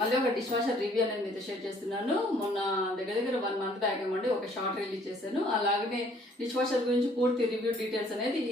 మళ్ళీ ఒక dish washer review అనేది మీతో షేర్ చేస్తున్నాను. మొన్న దగ్గర దగ్గర వన్ మంత్ బ్యాక్ ఇవ్వండి ఒక షార్ట్ రిలీజ్ చేశాను అలాగనే డిష్ వాషర్ గురించి పూర్తి రివ్యూ డీటెయిల్స్ అనేది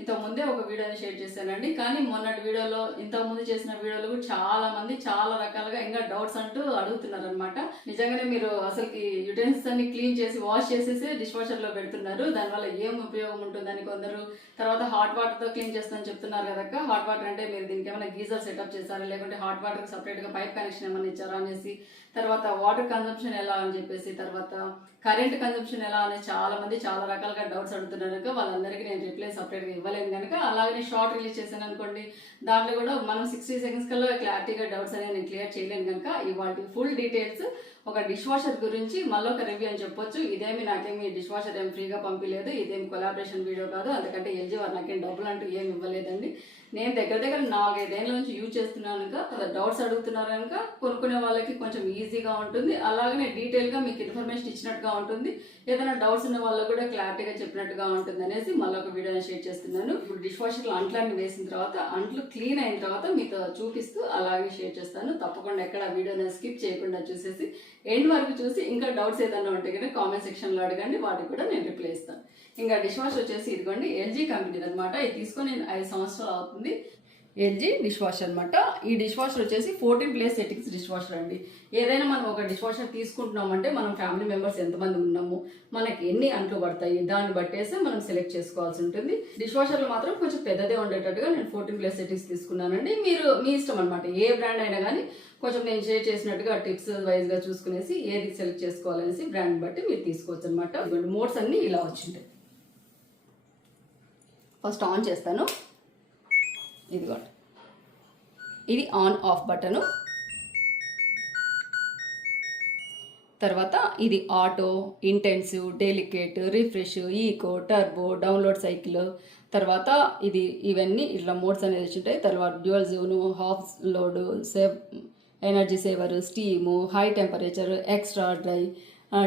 ఇంతకుముందే ముందే ఒక వీడియోని షేర్ చేశానండి. కానీ మొన్నటి వీడియోలో ఇంతకుముందు చేసిన వీడియోలు కూడా చాలా మంది చాలా రకాలుగా ఇంకా డౌట్స్ అంటూ అడుగుతున్నారు అనమాట నిజంగానే మీరు అసలుకి యుటెన్స్ అన్ని క్లీన్ చేసి వాష్ చేసేసి డిష్ వాషర్లో పెడుతున్నారు. దానివల్ల ఏం ఉపయోగం ఉంటుందని కొందరు తర్వాత హాట్ వాటర్తో క్లీన్ చేస్తామని చెప్తున్నారు కదక్క. హాట్ వాటర్ అంటే మీరు దీనికి ఏమైనా గీజర్ సెటప్ చేశారా? లేకుంటే హాట్ వాటర్ సపరేట్గా సపరేట్గా పైప్ కనెక్షన్ ఏమైనా ఇచ్చారా అనేసి తర్వాత వాటర్ కన్జంప్షన్ ఎలా అని చెప్పేసి తర్వాత కరెంట్ కన్జంప్షన్ ఎలా అని చాలా మంది చాలా రకాలుగా డౌట్స్ అడుగుతున్నారు కనుక వాళ్ళందరికీ నేను రిప్లై సపరేట్గా ఇవ్వలేను కనుక అలాగే షార్ట్ రిలీజ్ చేశాను అనుకోండి దాంట్లో కూడా మనం సిక్స్టీ సెకండ్స్ కల్లా క్లారిటీగా డౌట్స్ అనేవి నేను క్లియర్ చేయలేను కనుక ఇవాటి ఫుల్ డీటెయిల్స్ ఒక డిష్ వాషర్ గురించి మళ్ళీ ఒక రివ్యూ అని చెప్పొచ్చు. ఇదేమి నాకేమి డిష్ వాషర్ ఏం ఫ్రీగా పంపించలేదు ఇదేమి కొలాబరేషన్ వీడియో కాదు. అందుకంటే ఎల్జీ వారు నాకేం డబ్బులు అంటూ ఏమి ఇవ్వలేదండి. నేను దగ్గర దగ్గర నాలుగైదేళ్ళ నుంచి యూజ్ చేస్తున్నాను కనుక డౌట్స్ అడుగుతున్నారు కనుక కొనుక్కునే వాళ్ళకి కొంచెం ఈజీగా ఉంటుంది. అలాగనే డీటెయిల్గా మీకు ఇన్ఫర్మేషన్ ఇచ్చినట్టుగా ఉంటుంది. ఏదైనా డౌట్స్ ఉన్న వాళ్ళకు కూడా క్లారిటీగా చెప్పినట్టుగా ఉంటుంది అనేసి మళ్ళీ ఒక వీడియోని షేర్ చేస్తున్నాను. ఇప్పుడు డిష్ వాషర్లో అంట్లన్నీ వేసిన తర్వాత అంట్లు క్లీన్ అయిన తర్వాత మీతో చూపిస్తూ అలాగే షేర్ చేస్తాను. తప్పకుండా ఎక్కడ వీడియోని స్కిప్ చేయకుండా చూసేసి ఎండ్ వరకు చూసి ఇంకా డౌట్స్ ఏదైనా ఉంటే కనుక కామెంట్ సెక్షన్లో అడగండి. వాటికి కూడా నేను రిప్లై ఇస్తాను. ఇంకా డిష్ వాష్ వచ్చేసి ఇదిగోండి ఎల్జీ కంపెనీ అనమాట ఇది తీసుకొని నేను ఐదు సంవత్సరాలు అవుతుంది. ఎల్జీ డిష్ వాషర్ అనమాట ఈ డిష్ వాషర్ వచ్చేసి fourteen place settings dish washer అండి. ఏదైనా మనం ఒక డిష్ వాషర్ తీసుకుంటున్నామంటే మనం ఫ్యామిలీ మెంబర్స్ ఎంతమంది ఉన్నాము మనకి ఎన్ని అంట్లు పడతాయి దాన్ని బట్టేసి మనం సెలెక్ట్ చేసుకోవాల్సి ఉంటుంది. డిష్ వాషర్లు మాత్రం కొంచెం పెద్దదే ఉండేటట్టుగా నేను ఫోర్టీన్ ప్లేస్ సెట్టింగ్స్ తీసుకున్నానండి. మీరు మీ ఇష్టం అనమాట ఏ బ్రాండ్ అయినా కానీ కొంచెం నేను షేర్ చేసినట్టుగా టిప్స్ వైజ్గా చూసుకునేసి ఏది సెలెక్ట్ చేసుకోవాలనేసి బ్రాండ్ బట్టి మీరు తీసుకోవచ్చు అనమాట మోడ్స్ అన్నీ ఇలా వచ్చింటాయి. ఫస్ట్ ఆన్ చేస్తాను. ఇదిగోండి. ఇది ఆన్ ఆఫ్ బటను. తర్వాత ఇది auto intensive delicate refresh eco turbo download cycle తర్వాత ఇది ఇవన్నీ ఇట్లా మోడ్స్ అనేది వచ్చింటాయి తర్వాత dual zone half load save energy saver steam high temperature extra dry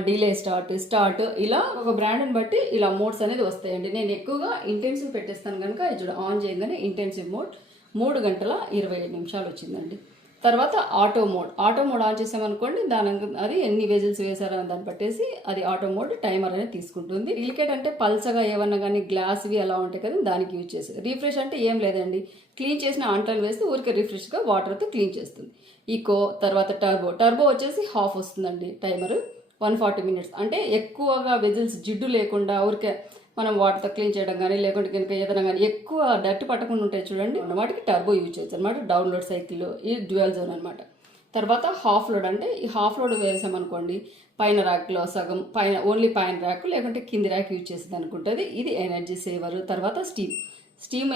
delay start start. ఇలా ఒక బ్రాండ్ని బట్టి ఇలా మోడ్స్ అనేది వస్తాయండి. నేను ఎక్కువగా ఇంటెన్సివ్ పెట్టేస్తాను కనుక ఇది చూడ ఆన్ చేయగానే ఇంటెన్సివ్ మోడ్ మూడు గంటల ఇరవై ఐదు నిమిషాలు వచ్చిందండి. తర్వాత auto mode auto mode on చేసామనుకోండి దాని అది ఎన్ని వెజిల్స్ వేసారని దాన్ని పట్టేసి అది ఆటో మోడ్ టైమర్ అనేది తీసుకుంటుంది. డిలికేట్ అంటే పల్చగా ఏమన్నా కానీ గ్లాస్వి అలా ఉంటాయి కదా దానికి యూజ్ చేసి. రిఫ్రెష్ అంటే ఏం లేదండి. క్లీన్ చేసిన అంటలు వేస్తే ఊరికే రిఫ్రెష్గా వాటర్తో క్లీన్ చేస్తుంది. ఈకో తర్వాత టర్బో టర్బో వచ్చేసి హాఫ్ వస్తుందండి టైమరు వన్ ఫార్టీ మినిట్స్. అంటే ఎక్కువగా వెజిల్స్ జిడ్డు లేకుండా ఊరికే మనం వాటర్తో క్లీన్ చేయడం కానీ లేకుంటే కనుక ఏదైనా కానీ ఎక్కువ డర్ట్ పట్టకుండా ఉంటాయి చూడండి. వాటికి టర్బో యూజ్ చేయొచ్చు అనమాట డౌన్లోడ్ సైకిల్ ఈ డ్యూయల్ జోన్ అనమాట తర్వాత హాఫ్ లోడ్ అంటే ఈ హాఫ్ లోడ్ వేసామనుకోండి పైన ర్యాక్లో సగం పైన ఓన్లీ పైన ర్యాక్ లేకుంటే కింది ర్యాక్ యూజ్ చేసేది అనుకుంటుంది. ఇది ఎనర్జీ సేవర్ తర్వాత స్టీమ్ స్టీమ్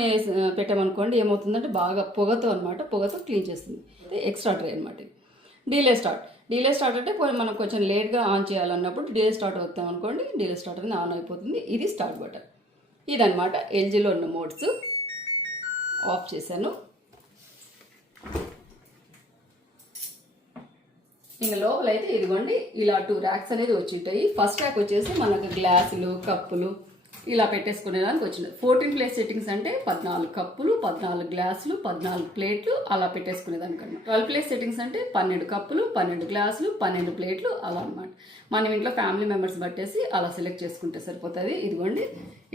పెట్టామనుకోండి ఏమవుతుందంటే బాగా పొగతో అనమాట పొగతో క్లీన్ చేస్తుంది. ఎక్స్ట్రా ట్రే అనమాట డీలే స్టార్ట్ డీలే స్టార్ట్ అంటే మనం కొంచెం లేట్గా ఆన్ చేయాలన్నప్పుడు డీలే స్టార్ట్ అవుతాం అనుకోండి డీలే స్టార్ట్ అనేది ఆన్ అయిపోతుంది. ఇది స్టార్ట్ బటన్. ఇదనమాట ఎల్జీలో ఉన్న మోడ్స్. ఆఫ్ చేశాను. ఇంకా లోపల అయితే ఇదిగోండి ఇలా టూ ర్యాక్స్ అనేది వచ్చి ఉంటాయి ఫస్ట్ ర్యాక్ వచ్చేసి మనకు గ్లాసులు కప్పులు ఇలా పెట్టేసుకునేదానికి వచ్చింది. ఫోర్టీన్ ప్లేస్ సెట్టింగ్స్ అంటే పద్నాలుగు కప్పులు పద్నాలుగు గ్లాసులు పద్నాలుగు ప్లేట్లు అలా పెట్టేసుకునేదానికన్నా ట్వెల్వ్ ప్లేస్ సెట్టింగ్స్ అంటే పన్నెండు కప్పులు పన్నెండు గ్లాసులు పన్నెండు ప్లేట్లు అలా అనమాట మనం ఇంట్లో ఫ్యామిలీ మెంబర్స్ బట్టేసి అలా సెలెక్ట్ చేసుకుంటే సరిపోతుంది. ఇదిగోండి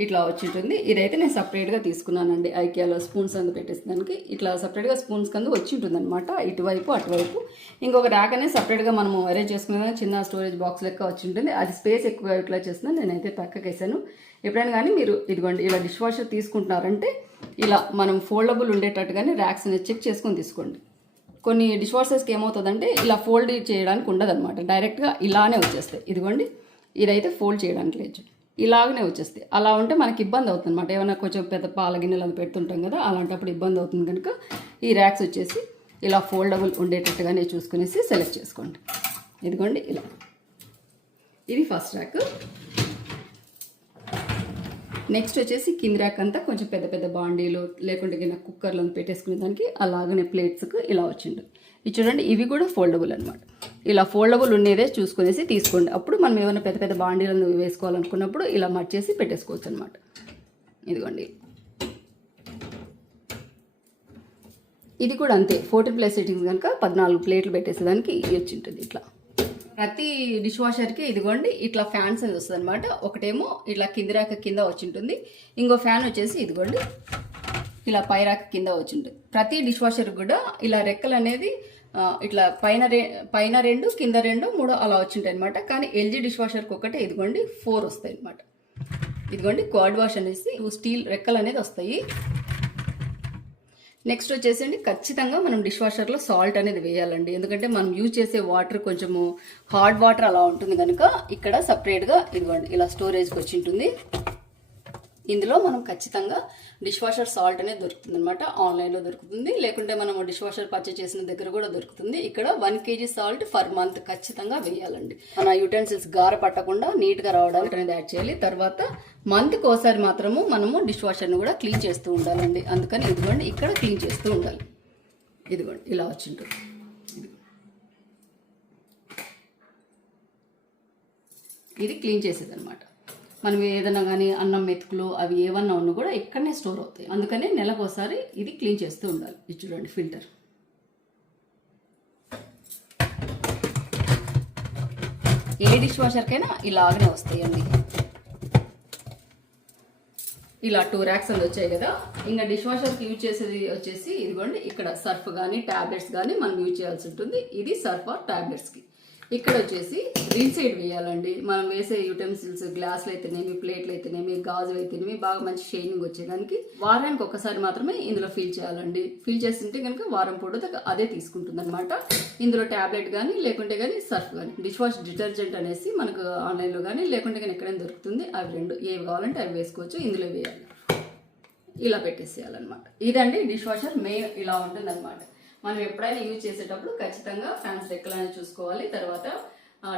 ఇట్లా వచ్చింటుంది. ఇదైతే నేను సపరేట్గా తీసుకున్నానండి. ఐకియాలో స్పూన్స్ అందు పెట్టేసేదానికి ఇట్లా సపరేట్గా స్పూన్స్ కింద వచ్చి ఉంటుంది అనమాట ఇటువైపు అటువైపు. ఇంకొక ర్యాక్ అనేది సపరేట్గా మనము అరేంజ్ చేసుకునే చిన్న స్టోరేజ్ బాక్స్ లెక్క వచ్చి ఉంటుంది అది స్పేస్ ఎక్కువ ఇట్లా చేస్తున్నాను నేనైతే పక్కకేసాను. ఎప్పుడైనా కానీ మీరు ఇదిగోండి ఇలా డిష్ వాషర్ తీసుకుంటున్నారంటే ఇలా మనం ఫోల్డబుల్ ఉండేటట్టుగానే ర్యాక్స్ అనేది చెక్ చేసుకొని తీసుకోండి. కొన్ని డిష్ వాషర్స్కి ఏమవుతుందంటే ఇలా ఫోల్డ్ చేయడానికి ఉండదు అనమాట డైరెక్ట్గా ఇలానే వచ్చేస్తాయి. ఇదిగోండి ఇదైతే ఫోల్డ్ చేయడానికి లేదు. ఇలాగనే వచ్చేస్తాయి. అలా ఉంటే మనకి ఇబ్బంది అవుతుంది అనమాట ఏమైనా కొంచెం పెద్ద పాల గిన్నెలు అది పెడుతుంటాం కదా అలాంటప్పుడు ఇబ్బంది అవుతుంది కనుక ఈ ర్యాక్స్ వచ్చేసి ఇలా ఫోల్డబుల్ ఉండేటట్టుగానే చూసుకునేసి సెలెక్ట్ చేసుకోండి. ఇదిగోండి ఇలా. ఇది ఫస్ట్ ర్యాక్. నెక్స్ట్ వచ్చేసి కింద ర్యాక్ అంతా కొంచెం పెద్ద పెద్ద బాండీలు లేకుంటే కింద కుక్కర్లో పెట్టేసుకునే దానికి అలాగనే ప్లేట్స్కి ఇలా వచ్చిండు. ఇది చూడండి ఇవి కూడా ఫోల్డబుల్ అనమాట ఇలా ఫోల్డబుల్ ఉండేదే చూసుకునేసి తీసుకోండి. అప్పుడు మనం ఏమైనా పెద్ద పెద్ద బాండీలను వేసుకోవాలనుకున్నప్పుడు ఇలా మర్చేసి పెట్టేసుకోవచ్చు అనమాట ఇదిగోండి. ఇది కూడా అంతే. ఫోర్టీన్ ప్లేస్ సిట్టింగ్స్ కనుక పద్నాలుగు ప్లేట్లు పెట్టేసేదానికి ఇది వచ్చింటుంది ఇట్లా. ప్రతి డిష్ వాషర్కి ఇదిగోండి ఇట్లా ఫ్యాన్స్ అది వస్తుంది అనమాట ఒకటేమో ఇట్లా కింది రాక కింద వచ్చి ఉంటుంది ఇంకో ఫ్యాన్ వచ్చేసి ఇదిగోండి ఇలా పై రాక కింద వచ్చి ఉంటుంది ప్రతి డిష్ వాషర్ కూడా ఇలా రెక్కలు అనేది ఇట్లా పైన రె పైన రెండు కింద రెండు మూడు అలా వచ్చింటాయి అనమాట కానీ ఎల్జీ డిష్ వాషర్కి ఒకటే ఇదిగోండి ఫోర్ వస్తాయి అనమాట ఇదిగోండి క్వాడ్ వాష్ అనేసి స్టీల్ రెక్కలు అనేది వస్తాయి. నెక్స్ట్ వచ్చేసండి ఖచ్చితంగా మనం డిష్ వాషర్లో సాల్ట్ అనేది వేయాలండి. ఎందుకంటే మనం యూజ్ చేసే వాటర్ కొంచెము హార్డ్ వాటర్ అలా ఉంటుంది కనుక ఇక్కడ సపరేట్గా ఇదిగోండి ఇలా స్టోరేజ్కి వచ్చి ఉంటుంది. ఇందులో మనం ఖచ్చితంగా డిష్ వాషర్ సాల్ట్ అనేది దొరుకుతుంది అనమాట ఆన్లైన్లో దొరుకుతుంది. లేకుంటే మనం డిష్ వాషర్ పర్చేస్ చేసిన దగ్గర కూడా దొరుకుతుంది. ఇక్కడ one KG salt for month ఖచ్చితంగా వేయాలండి. మన యూటెన్సిల్స్ గార పట్టకుండా నీట్గా రావడానికి అనేది యాడ్ చేయాలి. తర్వాత మంత్కి ఒకసారి మాత్రము మనము డిష్ వాషర్ని కూడా క్లీన్ చేస్తూ ఉండాలండి. అందుకని ఇదిగోండి ఇక్కడ క్లీన్ చేస్తూ ఉండాలి. ఇదిగోండి ఇలా వచ్చింటుంది ఇది క్లీన్ చేసేది అనమాట మనం ఏదైనా కానీ అన్నం మెతుకులు అవి ఏమన్నా ఉన్నా కూడా ఇక్కడనే స్టోర్ అవుతాయి. అందుకనే నెలకు ఒకసారి ఇది క్లీన్ చేస్తూ ఉండాలి. ఇది చూడండి ఫిల్టర్. ఏ డిష్ వాషర్కైనా ఇలాగనే వస్తాయండి. ఇలా టూ ర్యాక్స్ అని వచ్చాయి కదా. ఇంకా డిష్ వాషర్కి యూజ్ చేసేది వచ్చేసి ఇదిగోండి ఇక్కడ సర్ఫ్ కానీ ట్యాబ్లెట్స్ కానీ మనం యూజ్ చేయాల్సి ఉంటుంది. ఇది సర్ఫ్ ఆర్ ట్యాబ్లెట్స్కి ఇక్కడ వచ్చేసి రిన్ సైడ్ వేయాలండి. మనం వేసే యూటెన్సిల్స్ గ్లాసులు అయితేనేమి ప్లేట్లు అయితేనేమి గాజులు అయితేనేమి బాగా మంచి షైనింగ్ వచ్చేదానికి వారానికి ఒకసారి మాత్రమే ఇందులో ఫిల్ చేయాలండి. ఫిల్ చేస్తుంటే కనుక వారం పూట అదే తీసుకుంటుంది అనమాట ఇందులో ట్యాబ్లెట్ కానీ లేకుంటే కానీ సర్ఫ్ కానీ డిష్ వాష్ డిటర్జెంట్ అనేసి మనకు ఆన్లైన్లో కానీ లేకుంటే కానీ ఎక్కడైనా దొరుకుతుంది. అవి రెండు ఏవి కావాలంటే అవి వేసుకోవచ్చు. ఇందులో వేయాలి. ఇలా పెట్టేసేయాలన్నమాట. ఇదండి డిష్ వాషర్ మెయిన్ ఇలా ఉంటుంది అనమాట మనం ఎప్పుడైనా యూజ్ చేసేటప్పుడు ఖచ్చితంగా ఫ్యాన్స్ రెక్కలని చూసుకోవాలి. తర్వాత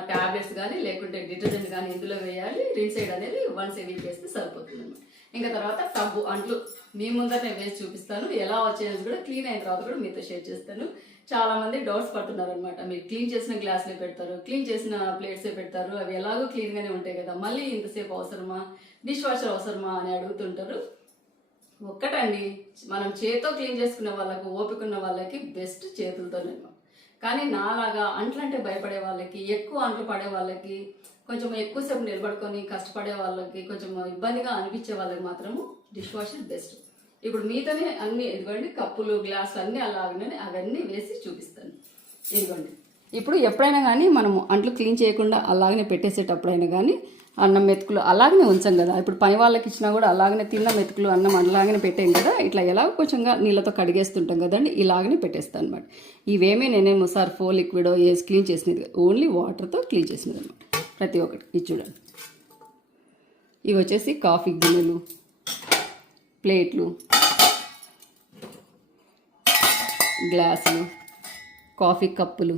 ట్యాబ్లెట్స్ కానీ లేకుంటే డిటర్జెంట్ కానీ ఇందులో వేయాలి. రిన్ సైడ్ అనేది వన్స్ ఏ వీక్ వేస్తే సరిపోతుంది అనమాట ఇంకా తర్వాత టబ్బు అంట్లు. మీ ముందర నేను వేసి చూపిస్తాను. ఎలా వచ్చేది కూడా క్లీన్ అయిన తర్వాత కూడా మీతో షేర్ చేస్తాను. చాలా మంది డౌట్స్ పడుతున్నారు అనమాట మీరు క్లీన్ చేసిన గ్లాసులే పెడతారు క్లీన్ చేసిన ప్లేట్సే పెడతారు. అవి ఎలాగో క్లీన్గానే ఉంటాయి కదా. మళ్ళీ ఇంతసేపు అవసరమా? డిష్ వాషర్ అవసరమా? అని అడుగుతుంటారు. ఒక్కటండి మనం చేతితో క్లీన్ చేసుకునే వాళ్ళకు ఓపిక ఉన్న వాళ్ళకి బెస్ట్ చేతులతోనే కానీ నాలాగా అంట్లంటే భయపడే వాళ్ళకి ఎక్కువ అంట్లు పడే వాళ్ళకి కొంచెం ఎక్కువసేపు నిలబడుకొని కష్టపడే వాళ్ళకి కొంచెం ఇబ్బందిగా అనిపించే వాళ్ళకి మాత్రము డిష్ వాషర్ బెస్ట్. ఇప్పుడు మీతోనే అన్ని ఇదిగోండి కప్పులు గ్లాసులు అన్నీ అలాగనే అవన్నీ వేసి చూపిస్తాను. ఇదిగోండి. ఇప్పుడు ఎప్పుడైనా కానీ మనము అంట్లు క్లీన్ చేయకుండా అలాగనే పెట్టేసేటప్పుడైనా కానీ అన్నం మెతుకులు అలాగనే ఉంచాం కదా. ఇప్పుడు పని వాళ్ళకి ఇచ్చినా కూడా అలాగనే తిన్న మెతుకులు అన్నం అలాగనే పెట్టాం కదా. ఇట్లా ఎలా కొంచెంగా నీళ్ళతో కడిగేస్తుంటాం కదండి ఇలాగనే పెట్టేస్తాను అనమాట ఇవేమీ నేనేమో సర్ఫో లిక్విడో వేసి క్లీన్ చేసినది ఓన్లీ వాటర్తో క్లీన్ చేసినది అనమాట ప్రతి ఒక్కటి. ఇది చూడండి. ఇవి వచ్చేసి కాఫీ గిన్నెలు ప్లేట్లు గ్లాసులు కాఫీ కప్పులు.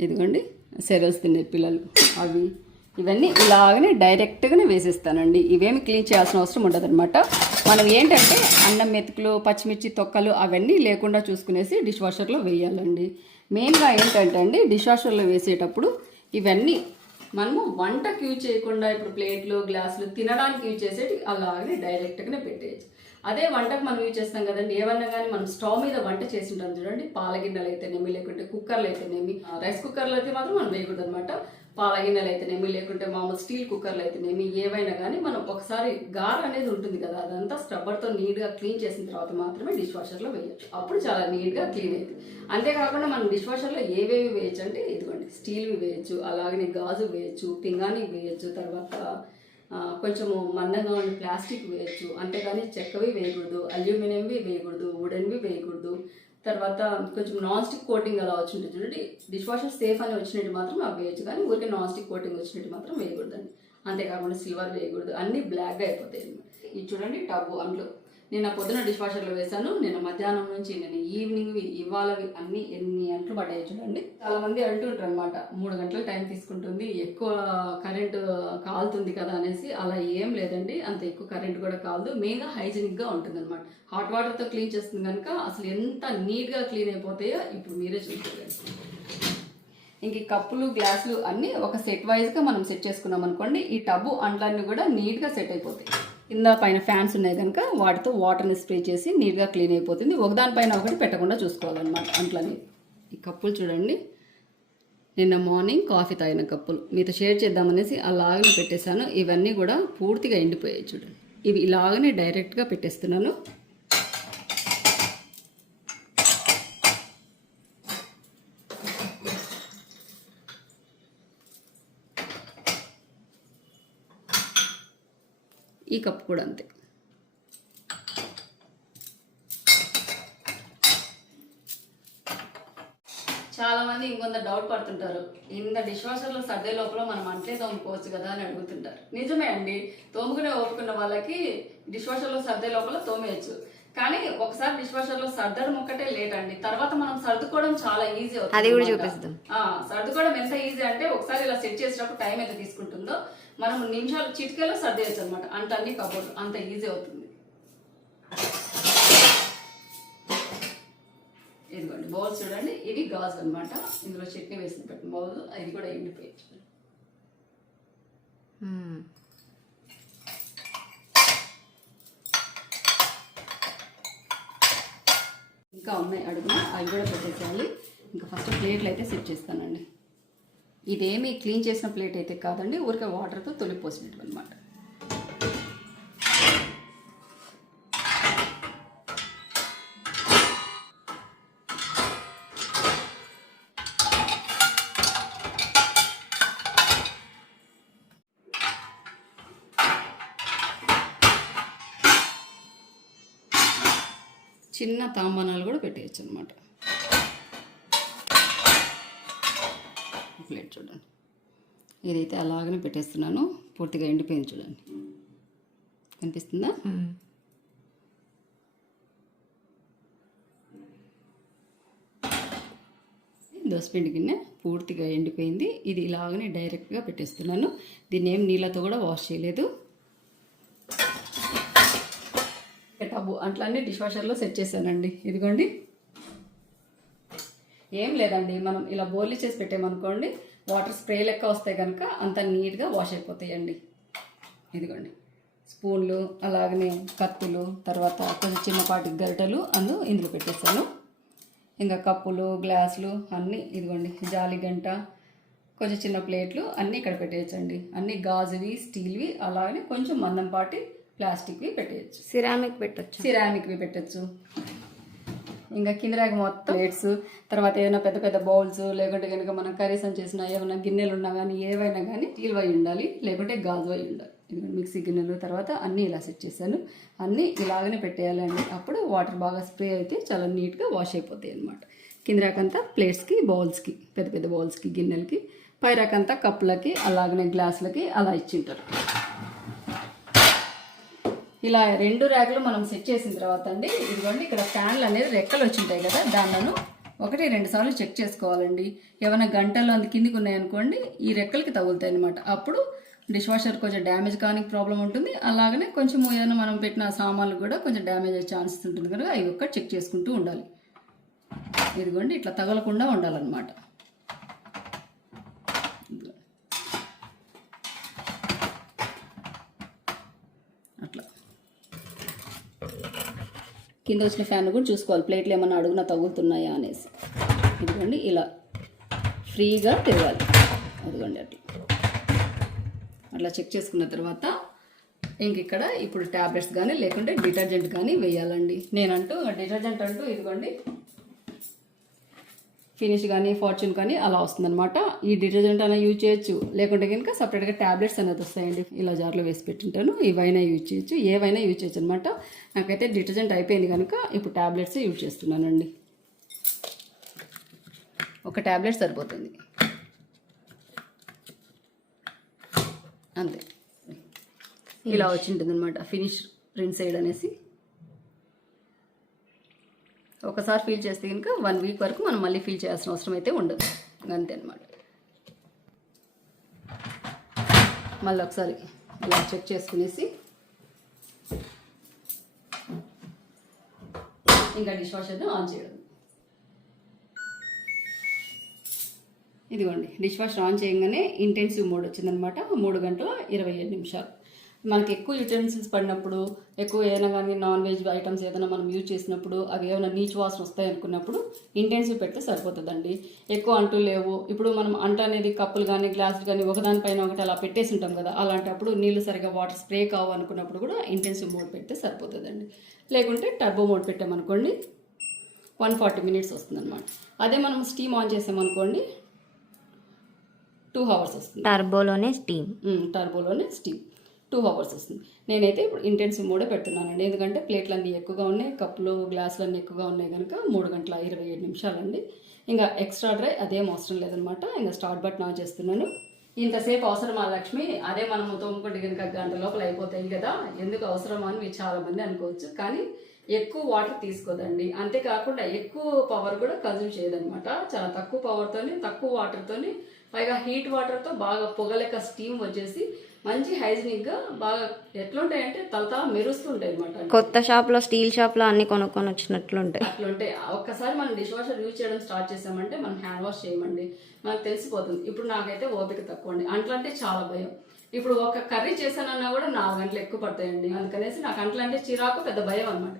ఇదిగోండి సెరోస్ తినే పిల్లలు. అవి. ఇవన్నీ ఇలాగనే డైరెక్ట్గానే వేసేస్తానండి. ఇవేమి క్లీన్ చేయాల్సిన అవసరం ఉండదన్నమాట. మనం ఏంటంటే అన్నం మెతుకులు పచ్చిమిర్చి తొక్కలు అవన్నీ లేకుండా చూసుకునేసి డిష్ వాషర్లో వేయాలండి. మెయిన్గా ఏంటంటే అండి డిష్ వాషర్లో వేసేటప్పుడు ఇవన్నీ మనము వంటకు యూజ్ చేయకుండా ఇప్పుడు ప్లేట్లు గ్లాసులు తినడానికి యూజ్ చేసేటి అలాగనే డైరెక్ట్గానే పెట్టేయచ్చు. అదే వంటకు మనం యూజ్ చేస్తాం కదండి. ఏమన్నా కానీ మనం స్టవ్ మీద వంట చేసి ఉంటాం చూడండి. పాల గిన్నెలు అయితేనేమి లేకుంటే కుక్కర్లు అయితేనేమి రైస్ కుక్కర్లు అయితే మాత్రం మనం వేయకూడదు అనమాట పాల గిన్నెలు అయితేనేమి లేకుంటే మామూలు స్టీల్ కుక్కర్లు అయితేనేమి ఏవైనా కానీ మనం ఒకసారి గార్ అనేది ఉంటుంది కదా అదంతా స్క్రబ్బర్తో నీట్గా క్లీన్ చేసిన తర్వాత మాత్రమే డిష్ వాషర్లో వేయచ్చు. అప్పుడు చాలా నీట్గా క్లీన్ అవుతుంది అంతేకాకుండా మనం డిష్ వాషర్లో ఏవేవి వేయచ్చు అంటే ఇదిగోండి స్టీల్వి వేయచ్చు అలాగనే గాజు వేయచ్చు పింగాణి వేయచ్చు తర్వాత కొంచెము మందంగా ఉండే ప్లాస్టిక్ వేయచ్చు. అంతేగాని చెక్కవి వేయకూడదు అల్యూమినియంవి వేయకూడదు వుడెన్వి వేయకూడదు. తర్వాత కొంచెం నాన్ స్టిక్ కోటింగ్ అలా వచ్చినట్టు చూడండి. డిష్ వాషర్ సేఫ్ అని వచ్చినట్టు మాత్రం అవి వేయచ్చు. కానీ ఊరికే నాన్ స్టిక్ కోటింగ్ వచ్చినట్టు మాత్రం వేయకూడదండి. అంతేకాకుండా సిల్వర్ వేయకూడదు. అన్నీ బ్లాక్గా అయిపోతాయి. ఇది చూడండి టబ్బు అందులో. నిన్న పొద్దున డిష్ వాషర్లో వేశాను. నిన్న మధ్యాహ్నం నుంచి నేను ఈవినింగ్ ఇవాళవి అన్ని ఎన్ని అంట్లు పడ్డాయి చూడండి. చాలా మంది అంటుంటారు అనమాట మూడు గంటలు టైం తీసుకుంటుంది ఎక్కువ కరెంటు కాలుతుంది కదా అనేసి. అలా ఏం లేదండి అంత ఎక్కువ కరెంట్ కూడా కాలదు. మెయిన్గా హైజీనిక్గా ఉంటుంది అనమాట హాట్ వాటర్తో క్లీన్ చేస్తుంది కనుక అసలు ఎంత నీట్గా క్లీన్ అయిపోతాయో ఇప్పుడు మీరే చూసుకోండి ఇంక కప్పులు గ్లాసులు అన్నీ ఒక సెట్ వైజ్గా మనం సెట్ చేసుకున్నాం అనుకోండి ఈ టబ్బు అంట్లన్నీ కూడా నీట్గా సెట్ అయిపోతాయి. కింద పైన ఫ్యాన్స్ ఉన్నాయి కనుక వాటితో వాటర్ని స్ప్రే చేసి నీట్గా క్లీన్ అయిపోతుంది. ఒకదానిపైన ఒకటి పెట్టకుండా చూసుకోవాలన్నమాట అంట్లని. ఈ కప్పులు చూడండి. నిన్న మార్నింగ్ కాఫీ తాగిన కప్పులు. మీతో షేర్ చేద్దామనేసి అలాగనే పెట్టేశాను. ఇవన్నీ కూడా పూర్తిగా ఎండిపోయాయి చూడండి. ఇవి ఇలాగనే డైరెక్ట్గా పెట్టేస్తున్నాను. ఈ కప్ కూడా అంతే. చాలామంది ఇంకొంత డౌట్ పడుతుంటారు. ఇంత డిష్ వాషర్లో సర్దే లోపల మనం అంట్లే తోముకోవచ్చు కదా అని అడుగుతుంటారు. నిజమే అండి. తోముకునే ఓపుకున్న వాళ్ళకి డిష్ వాషర్లో సర్దే లోపల తోమేయచ్చు. కానీ ఒకసారి డిష్ వాషర్లో సర్దడం ఒక్కటే లేట్ అండి. తర్వాత మనం సర్దుకోవడం చాలా ఈజీ అవుతుంది అది కూడా. చూపిస్తాం. సర్దుకోవడం ఎంత ఈజీ అంటే ఒకసారి ఇలా సెట్ చేసేటప్పుడు టైం ఎంత తీసుకుంటుందో మనం నిమిషాలు చిటికెలో సర్దేయచ్చు అనమాట అంటే అన్ని కబోర్డ్ అంత ఈజీ అవుతుంది. ఇదిగోండి బౌల్స్ చూడండి. ఇవి గాజు అన్నమాట. ఇందులో చట్నీ వేసిన పెట్టిన బౌల్ ఇది కూడా ఎండిపోయి ఇంకా ఉన్నాయి అడుగున అవి కూడా పెట్టేసేయాలి. ఇంకా ఫస్ట్ ప్లేట్లు అయితే సెట్ చేస్తానండి. ఇదేమి క్లీన్ చేసిన ప్లేట్ అయితే కాదండి ఊరికే వాటర్తో తొలిపోసినట్టు అనమాట చిన్న తాంబానాలు కూడా పెట్టేయచ్చు అనమాట ప్లేట్ చూడండి. ఇదైతే అలాగనే పెట్టేస్తున్నాను. పూర్తిగా ఎండిపోయింది చూడండి. కనిపిస్తుందా? దోసపిండి గిన్నె పూర్తిగా ఎండిపోయింది. ఇది ఇలాగనే డైరెక్ట్గా పెట్టేస్తున్నాను. దీన్ని ఏం నీళ్ళతో కూడా వాష్ చేయలేదు. టబ్బు అట్లన్నీ డిష్ వాషర్లో సెట్ చేశానండి. ఇదిగోండి. ఏం లేదండి. మనం ఇలా బోర్లీ చేసి పెట్టామనుకోండి వాటర్ స్ప్రే లెక్క వస్తే కనుక అంత నీట్గా వాష్ అయిపోతాయండి. ఇదిగోండి. స్పూన్లు అలాగనే కత్తులు తర్వాత కొంచెం చిన్నపాటి గరిటెలు అందు ఇందులో పెట్టేశాను. ఇంకా కప్పులు గ్లాసులు అన్నీ ఇదిగోండి. జాలి గంట కొంచెం చిన్న ప్లేట్లు అన్నీ ఇక్కడ పెట్టేయచ్చండి. అన్నీ గాజువి స్టీల్వి అలాగనే కొంచెం మందంపాటి ప్లాస్టిక్వి పెట్టేయచ్చు. సిరామిక్ పెట్టొచ్చు. సిరామిక్వి పెట్టచ్చు. ఇంకా కింద ర్యాక్ మొత్తం ప్లేట్స్ తర్వాత ఏదైనా పెద్ద పెద్ద బౌల్స్ లేకుంటే కనుక మనం కర్రీస్ అని చేసిన ఏమైనా గిన్నెలు ఉన్నా కానీ ఏవైనా కానీ స్టీల్ అయి ఉండాలి లేకుంటే గాజు అయి ఉండాలి. ఇదిగోండి మిక్సీ గిన్నెలు తర్వాత అన్నీ ఇలా సెట్ చేశాను. అన్నీ ఇలాగనే పెట్టేయాలండి అప్పుడు వాటర్ బాగా స్ప్రే అయితే చాలా నీట్గా వాష్ అయిపోతాయి అనమాట కింద ర్యాక్ అంతా ప్లేట్స్కి బౌల్స్కి పెద్ద పెద్ద బౌల్స్కి గిన్నెలకి పై ర్యాక్ అంతా కప్పులకి అలాగనే గ్లాసులకి అలా ఇచ్చింటారు ఇలా రెండు ర్యాకులు మనం సెట్ చేసిన తర్వాత అండి ఇదిగోండి ఇక్కడ ఫ్యాన్లు అనేది రెక్కలు వచ్చి ఉంటాయి కదా దానిలను ఒకటి రెండు సార్లు చెక్ చేసుకోవాలండి. ఏమైనా గంటలు అంత కిందికి ఉన్నాయనుకోండి ఈ రెక్కలకి తగులుతాయి అనమాట అప్పుడు డిష్ వాషర్ కొంచెం డ్యామేజ్ కానీ ప్రాబ్లం ఉంటుంది. అలాగనే కొంచెం ఏదైనా మనం పెట్టిన సామాన్లు కూడా కొంచెం డ్యామేజ్ అయ్యే ఛాన్సెస్ ఉంటుంది. కనుక అవి ఒక్కటి చెక్ చేసుకుంటూ ఉండాలి. ఇదిగోండి ఇట్లా తగలకుండా ఉండాలన్నమాట ఇదిగో. అట్లా కింద వచ్చిన ఫ్యాన్ కూడా చూసుకోవాలి. ప్లేట్లు ఏమన్నా అడుగున తగులుతున్నాయా అనేసి. ఇదిగోండి ఇలా ఫ్రీగా తిరగాలి అదిగోండి అట్లా అట్లా చెక్ చేసుకున్న తర్వాత ఇంక ఇక్కడ ఇప్పుడు ట్యాబ్లెట్స్ కానీ లేకుంటే డిటర్జెంట్ కానీ వేయాలండి. నేనంటూ డిటర్జెంట్ అంటూ ఇదిగోండి ఫినిష్ కానీ ఫార్చ్యూన్ కానీ అలా వస్తుందన్నమాట. ఈ డిటర్జెంట్ అయినా యూజ్ చేయొచ్చు. లేకుంటే కనుక సపరేట్గా ట్యాబ్లెట్స్ అనేది వస్తాయండి. ఇలా జార్లో వేసి పెట్టింటాను. ఇవైనా యూజ్ చేయొచ్చు. ఏవైనా యూజ్ చేయొచ్చు అనమాట నాకైతే డిటర్జెంట్ అయిపోయింది కనుక ఇప్పుడు ట్యాబ్లెట్స్ యూజ్ చేస్తున్నానండి. ఒక ట్యాబ్లెట్ సరిపోతుంది. అంతే. ఇలా వచ్చింటుంది అనమాట ఫినిష్ ప్రింట్ సైడ్ అనేసి. ఒకసారి ఫీల్ చేస్తే కనుక వన్ వీక్ వరకు మనం మళ్ళీ ఫీల్ చేయాల్సిన అవసరం అయితే ఉండదు. అంతే అనమాట మళ్ళీ ఒకసారి ఇలా చెక్ చేసుకునేసి ఇంకా డిష్ వాషర్ను ఆన్ చేయడం. ఇదిగోండి డిష్ వాషర్ ఆన్ చేయగానే ఇంటెన్సివ్ మోడ్ వచ్చిందనమాట మూడు గంటల ఇరవై ఏడు నిమిషాలు. మనకి ఎక్కువ యూటెన్సిల్స్ పడినప్పుడు ఎక్కువ ఏదైనా కానీ నాన్ వెజ్ ఐటమ్స్ ఏదైనా మనం యూజ్ చేసినప్పుడు అవి ఏమైనా నీచు వాసన వస్తాయి అనుకున్నప్పుడు ఇంటెన్సివ్ పెడితే సరిపోతుందండి. ఎక్కువ అంటూ లేవు. ఇప్పుడు మనం అంట అనేది కప్పులు కానీ గ్లాసులు కానీ ఒకదానిపైన ఒకటి అలా పెట్టేసి ఉంటాం కదా అలాంటప్పుడు నీళ్ళు సరిగా వాటర్ స్ప్రే కావు అనుకున్నప్పుడు కూడా ఇంటెన్సివ్ మోడ్ పెడితే సరిపోతుందండి. లేకుంటే టర్బో మోడ్ పెట్టామనుకోండి వన్ ఫార్టీ మినిట్స్ వస్తుందన్నమాట. అదే మనం స్టీమ్ ఆన్ చేసామనుకోండి టూ అవర్స్ వస్తుంది. టర్బోలోనే స్టీమ్ టర్బోలోనే స్టీమ్ టూ అవర్స్ వస్తుంది. నేనైతే ఇప్పుడు ఇంటెన్సివ్ మోడే పెడుతున్నానండి. ఎందుకంటే ప్లేట్లు అన్నీ ఎక్కువగా ఉన్నాయి కప్పులు గ్లాసులు అన్నీ ఎక్కువగా ఉన్నాయి కనుక మూడు గంటల ఇరవై ఏడు నిమిషాలండి. ఇంకా ఎక్స్ట్రా డ్రై అదేం అవసరం లేదనమాట. ఇంకా స్టార్ట్ బట్ నా చేస్తున్నాను. ఇంతసేపు అవసరమా లక్ష్మి అదే మనము తోముకుంటే కనుక గంట లోపల అయిపోతాయి కదా. ఎందుకు అవసరమా అని మీరు చాలా మంది అనుకోవచ్చు. కానీ ఎక్కువ వాటర్ తీసుకోదండి. అంతేకాకుండా ఎక్కువ పవర్ కూడా కన్జ్యూమ్ చేయదనమాట. చాలా తక్కువ పవర్తోని తక్కువ వాటర్తోని పైగా హీట్ వాటర్తో బాగా పొగలేక స్టీమ్ వచ్చేసి మంచి హైజీనిక్గా బాగా ఎట్లుంటాయంటే తలతల మెరుస్తుంటాయి అనమాట కొత్త షాప్లో స్టీల్ షాప్లో అన్ని కొనుక్కొని వచ్చినట్లుంటాయి. అట్లుంటే ఒక్కసారి మనం డిష్ వాషర్ యూజ్ చేయడం స్టార్ట్ చేసామంటే మనం హ్యాండ్ వాష్ చేయమండి. మనకు తెలిసిపోతుంది. ఇప్పుడు నాకైతే ఓపిక తక్కువ అండి. అంట్లంటే చాలా భయం. ఇప్పుడు ఒక కర్రీ చేశానన్నా కూడా నాలుగు గంటలు ఎక్కువ పడతాయండి. అందుకనేసి నాకు అంట్లు అంటే చిరాకు పెద్ద భయం అనమాట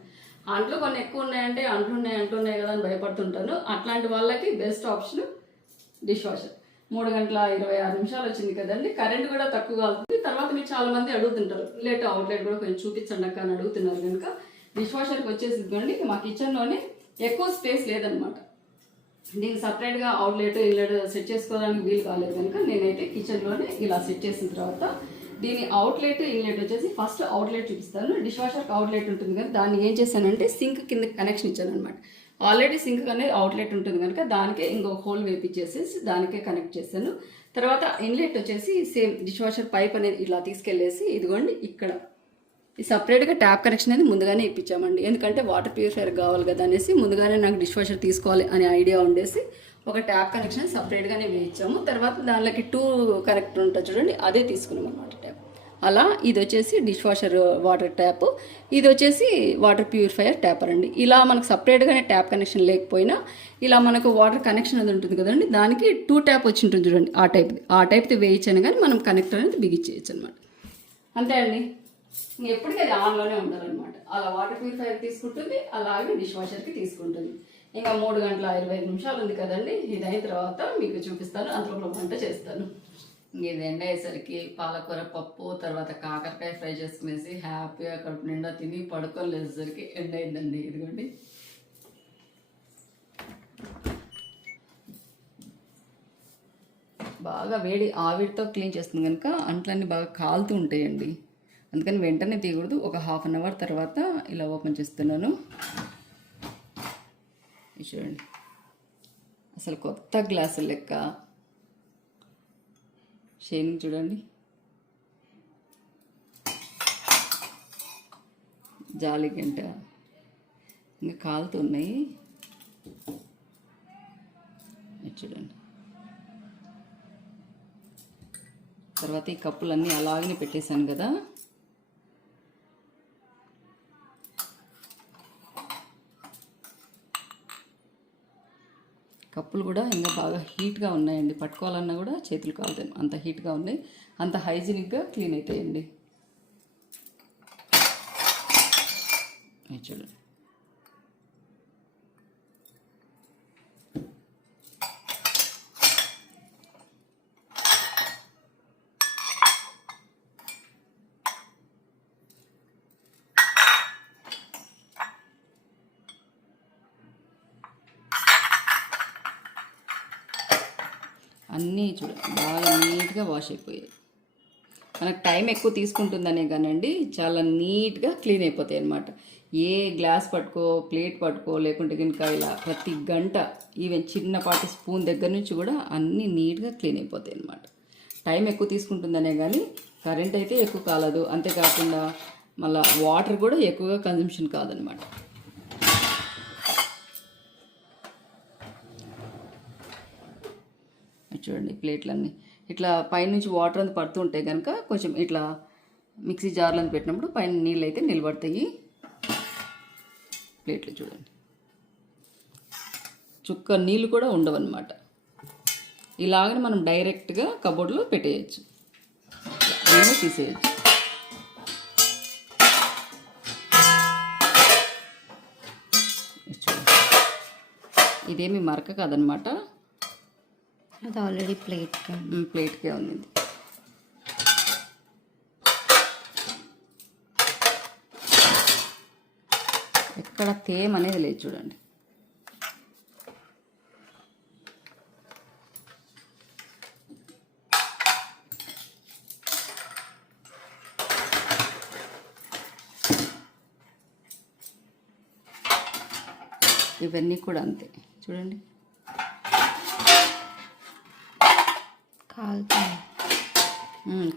అంట్లు కొన్ని ఎక్కువ ఉన్నాయంటే అంట్లు ఉన్నాయి అంట్లు ఉన్నాయి కదా అని భయపడుతుంటాను. అట్లాంటి వాళ్ళకి బెస్ట్ ఆప్షన్ డిష్ వాషర్. మూడు గంటల ఇరవై ఆరు నిమిషాలు వచ్చింది కదండి. కరెంట్ కూడా తక్కువ అవుతుంది తర్వాత మీరు చాలా మంది అడుగుతుంటారు. లేట్ అవుట్లెట్ కూడా కొంచెం చూపించండి అక్క అని అడుగుతున్నారు కనుక. డిష్ వాషర్కి వచ్చేసి ఇదిగోండి మా కిచెన్లోనే ఎక్కువ స్పేస్ లేదనమాట దీనికి సపరేట్గా అవుట్లెట్ ఇన్లెట్ సెట్ చేసుకోవడానికి వీలు కాలేదు కనుక నేనైతే కిచెన్లోనే ఇలా సెట్ చేసిన తర్వాత దీని అవుట్లెట్ ఇన్లెట్ వచ్చేసి ఫస్ట్ అవుట్లెట్ చూపిస్తాను. డిష్ వాషర్కి అవుట్లెట్ ఉంటుంది కదా దాన్ని ఏం చేశానంటే సింక్ కింద కనెక్షన్ ఇచ్చాను అనమాట ఆల్రెడీ సింక్ అనేది అవుట్లెట్ ఉంటుంది కనుక దానికే ఇంకో హోల్ వేపించేసేసి దానికే కనెక్ట్ చేశాను. తర్వాత ఇన్లెట్ వచ్చేసి సేమ్ డిష్ వాషర్ పైప్ అనేది ఇలా తీసుకెళ్ళేసి ఇదిగోండి ఇక్కడ. ఈ సపరేట్గా ట్యాప్ కనెక్షన్ అనేది ముందుగానే ఇప్పించామండి. ఎందుకంటే వాటర్ ప్యూరిఫైర్ కావాలి కదా అనేసి ముందుగానే నాకు డిష్ వాషర్ తీసుకోవాలి అనే ఐడియా ఉండేసి ఒక ట్యాప్ కనెక్షన్ సపరేట్గానే వేయించాము. తర్వాత దానిలోకి టూ కనెక్టర్ ఉంటుంది చూడండి అదే తీసుకున్నాం అనమాట అలా ఇది వచ్చేసి డిష్ వాషర్ వాటర్ ట్యాప్ ఇది వచ్చేసి వాటర్ ప్యూరిఫైయర్ ట్యాపర్ అండి. ఇలా మనకు సపరేట్గానే ట్యాప్ కనెక్షన్ లేకపోయినా ఇలా మనకు వాటర్ కనెక్షన్ అనేది ఉంటుంది కదండి దానికి టూ ట్యాప్ వచ్చి ఉంటుంది చూడండి ఆ టైప్ ఆ టైప్ది వేయించాను కానీ మనం కనెక్టర్ అనేది బిగించేయచ్చు అనమాట అంతే అండి. ఇంక ఎప్పటికీ అది ఆన్లోనే ఉండాలన్నమాట. అలా వాటర్ ప్యూరిఫైయర్ తీసుకుంటుంది అలాగే డిష్ వాషర్కి తీసుకుంటుంది. ఇంకా మూడు గంటల ఇరవై ఐదు నిమిషాలు ఉంది కదండి ఇది అయిన తర్వాత మీకు చూపిస్తాను అంతలో వంట చేస్తాను. ఇది ఎండ అయ్యేసరికి పాలకూర పప్పు తర్వాత కాకరకాయ ఫ్రై చేసుకునేసి హ్యాపీగా కడుపు నిండా తిని పడుకొని లేచేసరికి ఎండ అయిందండి. ఇదిగోండి. బాగా వేడి ఆవిరితో క్లీన్ చేస్తుంది కనుక అంట్లన్నీ బాగా కాలుతూ ఉంటాయండి. అందుకని వెంటనే తీయకూడదు. ఒక హాఫ్ అన్ అవర్ తర్వాత ఇలా ఓపెన్ చేస్తున్నాను. చూడండి. అసలు కొత్త గ్లాసు లెక్క. షైనింగ్ చూడండి. జాలి గంట. ఇంకా కాలుతున్నాయి చూడండి. తర్వాత ఈ కప్పులన్నీ అలాగనే పెట్టేశాను కదా. కప్పులు కూడా ఇంకా బాగా హీట్గా ఉన్నాయండి. పట్టుకోవాలన్నా కూడా చేతులు కాలుతాయి అంత హీట్గా ఉన్నాయి అంత హైజీనిక్గా క్లీన్ అవుతాయండి చూడండి. అన్నీ చూడ బాగా నీట్గా వాష్ అయిపోయాయి. మనకు టైం ఎక్కువ తీసుకుంటుందనే కానండి చాలా నీట్గా క్లీన్ అయిపోతాయి అనమాట ఏ గ్లాస్ పట్టుకో ప్లేట్ పట్టుకో లేకుంటే కనుక ఇలా ప్రతి గంట ఈవెన్ చిన్నపాటి స్పూన్ దగ్గర నుంచి కూడా అన్నీ నీట్గా క్లీన్ అయిపోతాయి అనమాట టైం ఎక్కువ తీసుకుంటుందనే కానీ కరెంట్ అయితే ఎక్కువ కాలదు. అంతేకాకుండా మళ్ళీ వాటర్ కూడా ఎక్కువగా కన్జంప్షన్ కాదనమాట చూడండి ప్లేట్లన్నీ. ఇట్లా పైనుంచి వాటర్ అంతా పడుతుంటే కనుక కొంచెం ఇట్లా మిక్సీ జార్లను పెట్టినప్పుడు పైన నీళ్ళు అయితే నిలబడతాయి. ప్లేట్లు చూడండి. చుక్క నీళ్ళు కూడా ఉండవన్నమాట. ఇలాగనే మనం డైరెక్ట్గా కబోర్డ్లో పెట్టేయచ్చు. తీసేయచ్చు. ఇదేమి మరక కాదనమాట అది ఆల్రెడీ ప్లేట్ ప్లేట్కే ఉంది ఎక్కడ తేమ అనేది లేదు చూడండి. ఇవన్నీ కూడా అంతే. చూడండి. కాలుతుంది మ్మ్,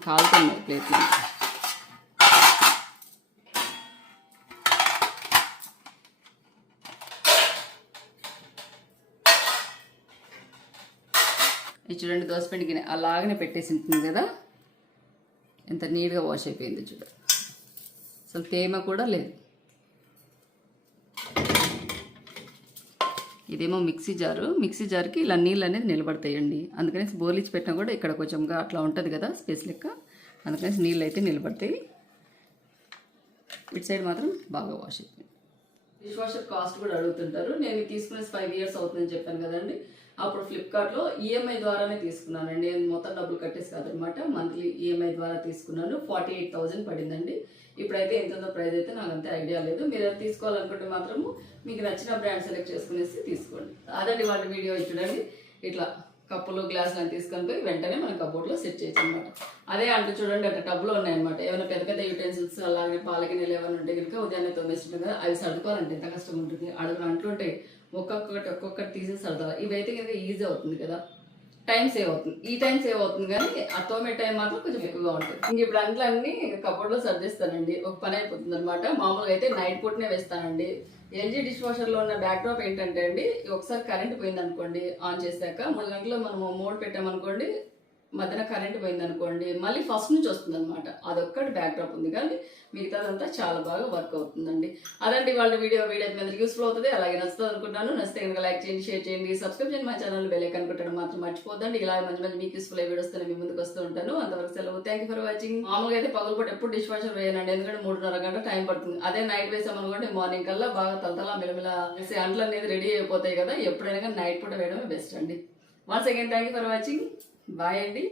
ప్లేట్లో. ఇది చూడండి దోసపిండి గిన్నె అలాగనే పెట్టేసి ఉంటుంది కదా? ఎంత నీట్గా వాష్ అయిపోయింది చూడండి అసలు తేమ కూడా లేదు. ఇదేమో మిక్సీ జారు. మిక్సీ జార్కి ఇలా నీళ్ళు అనేది నిలబడతాయండి. అందుకనేసి బోలిచ్చి పెట్టినా కూడా ఇక్కడ కొంచెంగా అట్లా ఉంటుంది కదా స్పేస్ లెక్క. అందుకనేసి నీళ్ళు అయితే నిలబడతాయి. ఇటు సైడ్ మాత్రం బాగా వాష్ అయిపోయింది. డిష్ వాషర్ కాస్ట్ కూడా అడుగుతుంటారు. నేను తీసుకునే తీసుకునేసి ఫైవ్ ఇయర్స్ అవుతుందని చెప్పాను కదండి. అప్పుడు ఫ్లిప్కార్ట్లో ఈఎంఐ ద్వారానే తీసుకున్నానండి. నేను మొత్తం డబ్బులు కట్టేసి కాదనమాట. మంత్లీ ఈఎంఐ ద్వారా తీసుకున్నాను. ఫార్టీ ఎయిట్ థౌజండ్ పడిందండి. ఇప్పుడైతే ఎంత ప్రైస్ అయితే నాకు అంతే ఐడియా లేదు. మీరు అది తీసుకోవాలనుకుంటే మాత్రము మీకు నచ్చిన బ్రాండ్ సెలెక్ట్ చేసుకునేసి తీసుకోండి. అదండి వాళ్ళ వీడియో చూడండి. ఇట్లా కప్పులు గ్లాసులు అని తీసుకొని పోయి వెంటనే మన కబోర్డ్లో సెట్ చేయొచ్చు అనమాట అదే అంటూ చూడండి అట్లా టబ్లో ఉన్నాయన్నమాట. ఏమైనా పెద్ద పెద్ద యూటెన్సిల్స్ అలాగే పాలకి నీళ్ళు ఏమైనా ఉంటే కనుక ఉదయాన్నే తోమేస్తుంటుంది కదా అవి సర్దుకోవాలంటే ఎంత కష్టం ఉంటుంది? అడుగులు అంటుంటాయి ఒక్కొక్కటి ఒక్కొక్కటి తీసేసి సర్దాలి. ఇవైతే కనుక ఈజీ అవుతుంది కదా. టైం సేవ్ అవుతుంది. ఈ టైం సేవ్ అవుతుంది కానీ ఆ తోమే టైం మాత్రం కొంచెం ఎక్కువగా ఉంటుంది. ఇంక ఇప్పుడు అంట్లో అన్ని కబోర్డ్లో సర్దిస్తానండి ఒక పని అయిపోతుంది అనమాట మామూలుగా అయితే నైట్ పూటనే వేస్తానండి. ఎల్జీ డిష్ వాషర్లో ఉన్న బ్యాక్ డ్రాప్ ఏంటంటే అండి ఒకసారి కరెంట్ పోయింది అనుకోండి ఆన్ చేశాక మూడు గంటలు మనము మోడ్ పెట్టామనుకోండి మధ్యన కరెంట్ పోయింది అనుకోండి మళ్ళీ ఫస్ట్ నుంచి వస్తుంది అనమాట అదొక్కటి బ్యాక్ డ్రాప్ ఉంది. కానీ మిగతాదంతా చాలా బాగా వర్క్ అవుతుందండి. అదండి వాళ్ళ వీడియో వీడియో మీద యూస్ఫుల్ అవుతుంది. అలాగే నచ్చుతుంది అనుకుంటాను నచ్చితే కనుక లైక్ చేయండి షేర్ చేయండి సబ్స్క్రైబ్ చేయండి మా ఛానల్ వెళ్ళే ఐకాన్ మాత్రం మర్చిపోద్దండి. ఇలా మంచి మంచి మీకు యూస్ఫుల్ వీడియోస్ మీ ముందుకు వస్తూ ఉంటాను. అంతవరకు సెలవు. థ్యాంక్ యూ ఫర్ వాచింగ్ మామూలుగా అయితే పగులు పూట ఎప్పుడు డిష్ వాషర్ వేయనండి. ఎందుకంటే మూడున్నర గంట టైం పడుతుంది. అదే నైట్ వేసామనుకోండి మార్నింగ్ కల్లా బాగా తలతలా మిలమిల వేసే అంట్లు అనేది రెడీ అయిపోతాయి కదా. ఎప్పుడైనా నైట్ పూట వేయడమే బెస్ట్ అండి. Once again thank you for watching bye అండి.